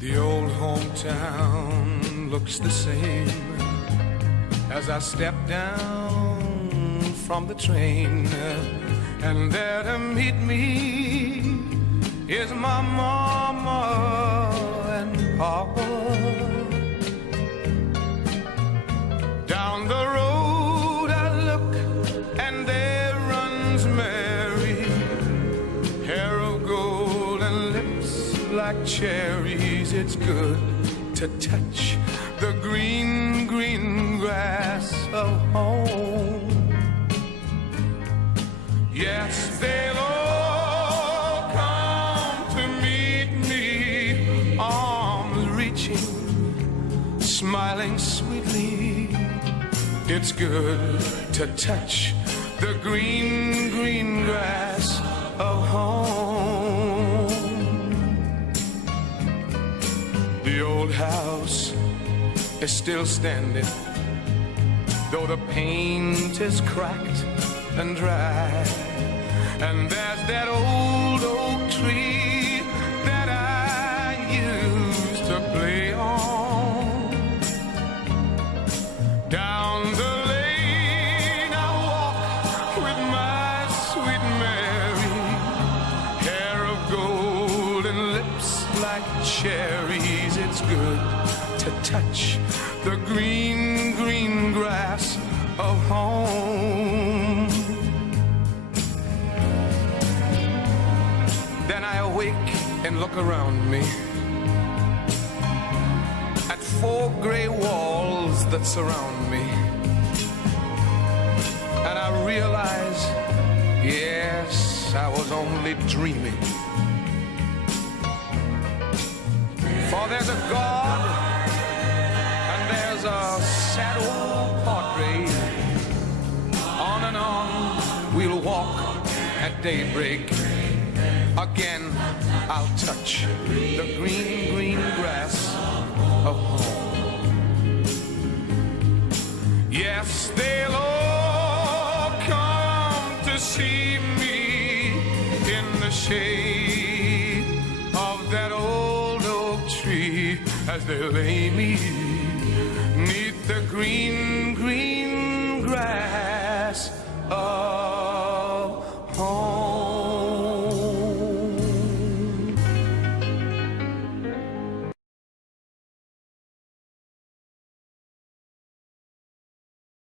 The old hometown looks the same as I step down from the train, and there to meet me is my mama and papa. Down the road I look, and there runs Mary, hair of gold and lips like cherries. It's good to touch the green, green grass of home. Yes, they'll all come to meet me, arms reaching, smiling sweetly. It's good to touch the green, green grass of home. The old house is still standing, though the paint is cracked and dry. And there's that old oak tree that I used to play on. Down the lane I walk with my sweet Mary, hair of gold and lips like cherries. It's good to touch the green, green grass of home. Then I awake and look around me at four gray walls that surround me, and I realize, yes, I was only dreaming. For there's a God and there's a sad old portrait. On and on we'll walk at daybreak. Again I'll touch the green, green grass of home. Yes, they'll all come to see me in the shade of that old oak tree, as they lay me 'neath the green, green grass of